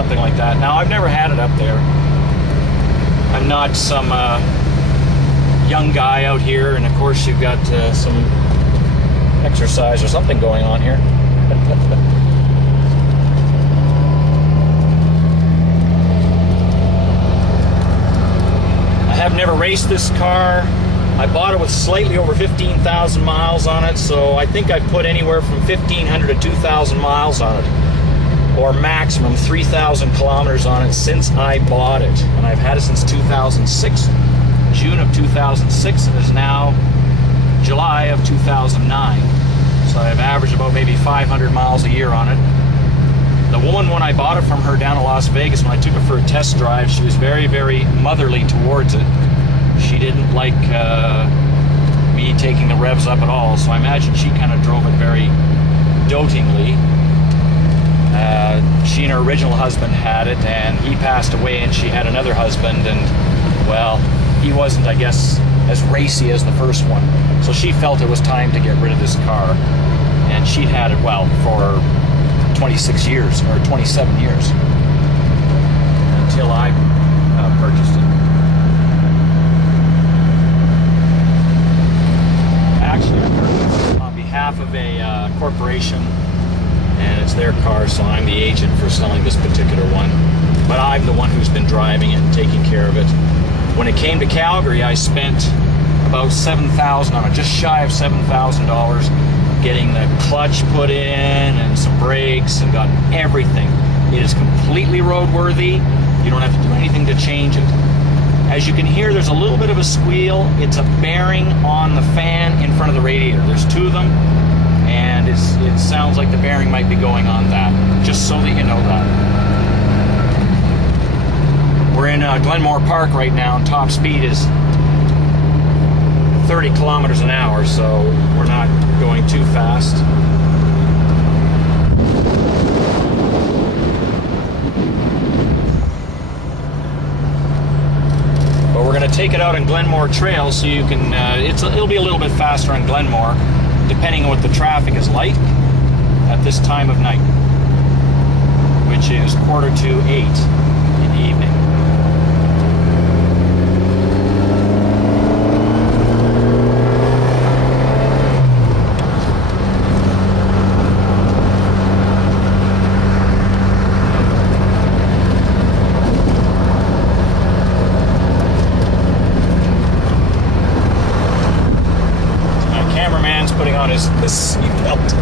something like that. Now, I've never had it up there. I'm not some young guy out here, and of course you've got some exercise or something going on here. I have never raced this car. I bought it with slightly over 15,000 miles on it, so I think I've put anywhere from 1,500 to 2,000 miles on it, or maximum 3,000 kilometers on it since I bought it. And I've had it since 2006, June of 2006, and it's now July of 2009. So I've averaged about maybe 500 miles a year on it. The woman, when I bought it from her down in Las Vegas, when I took it for a test drive, she was very, very motherly towards it. She didn't like me taking the revs up at all, so I imagine she kind of drove it very dotingly. She and her original husband had it, and he passed away, and she had another husband, and, well, he wasn't, I guess, as racy as the first one. So she felt it was time to get rid of this car, and she'd had it, well, for 26 years, or 27 years, until I purchased it. Actually, I purchased it on behalf of a corporation, and it's their car, so I'm the agent for selling this particular one. But I'm the one who's been driving it and taking care of it. When it came to Calgary, I spent about $7,000 on it, just shy of $7,000, getting the clutch put in and some brakes, and got everything. It is completely roadworthy. You don't have to do anything to change it. As you can hear, there's a little bit of a squeal. It's a bearing on the fan in front of the radiator. There's two of them, and it sounds like the bearing might be going on that, just so that you know that. We're in Glenmore Park right now, and top speed is 30 kilometers an hour, so we're not going too fast. But we're going to take it out on Glenmore Trail, so you can, it'll be a little bit faster on Glenmore, depending on what the traffic is like at this time of night, which is 7:45 in the evening. Putting on his seatbelt.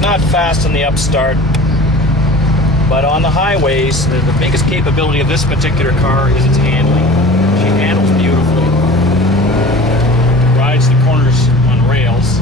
Not fast in the upstart, but on the highways, the biggest capability of this particular car is its handling. She handles beautifully. Rides the corners on rails.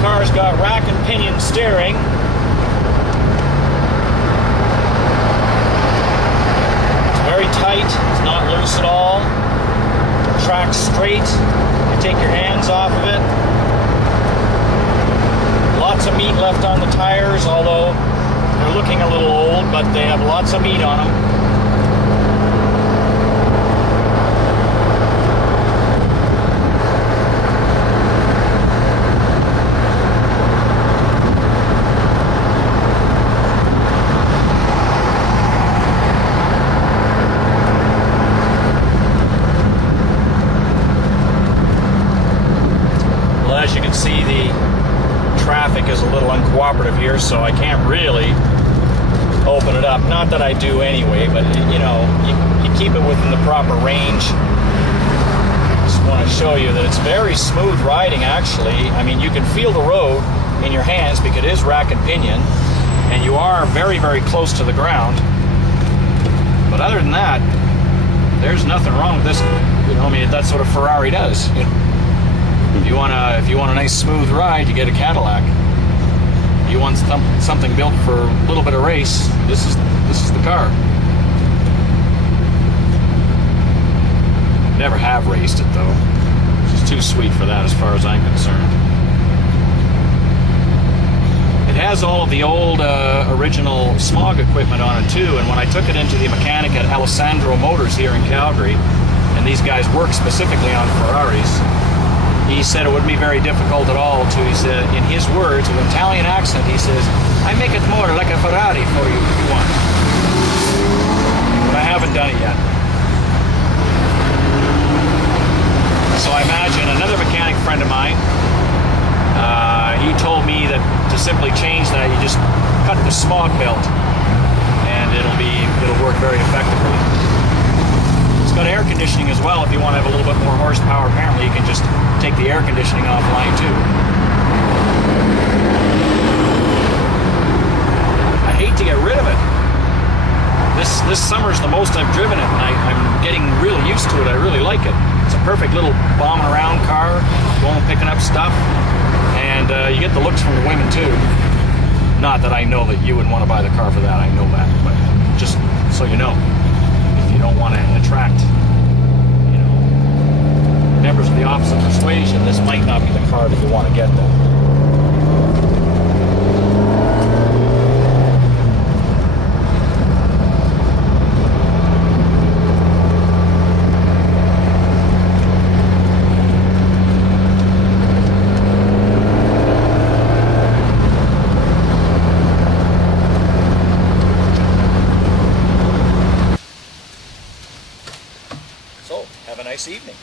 Car's got rack and pinion steering. It's very tight, it's not loose at all. The track's straight. You take your hands off of it. Lots of meat left on the tires, although They're looking a little old, but they have lots of meat on them. As you can see, the traffic is a little uncooperative here, so I can't really open it up. Not that I do anyway, but you know, you keep it within the proper range. Just want to show you that it's very smooth riding, actually. I mean, you can feel the road in your hands because it is rack and pinion, and you are very, very close to the ground. But other than that, there's nothing wrong with this. You know, I mean, that's what a Ferrari does. You know? If you want a nice smooth ride, you get a Cadillac. If you want something built for a little bit of race, this is the car. Never have raced it though. It's too sweet for that as far as I'm concerned. It has all of the old original smog equipment on it too, and when I took it into the mechanic at Alessandro Motors here in Calgary, and these guys work specifically on Ferraris, he said it wouldn't be very difficult at all to, he said, in his words, with an Italian accent, he says, I make it more like a Ferrari for you if you want. But I haven't done it yet. So I imagine another mechanic friend of mine, he told me that to simply change that, you just cut the smog belt and it'll work very effectively. It's got air conditioning as well. If you want to have a little bit more horsepower, apparently you can just take the air conditioning offline too. I hate to get rid of it. This summer's the most I've driven it, and I'm getting really used to it. I really like it. It's a perfect little bombing around car, going and picking up stuff, and you get the looks from the women too. Not that I know that you would want to buy the car for that, I know that, but just so you know, if you don't want to attract, you know, members of the opposite persuasion, this might not be the car that you want to get though. So, have a nice evening.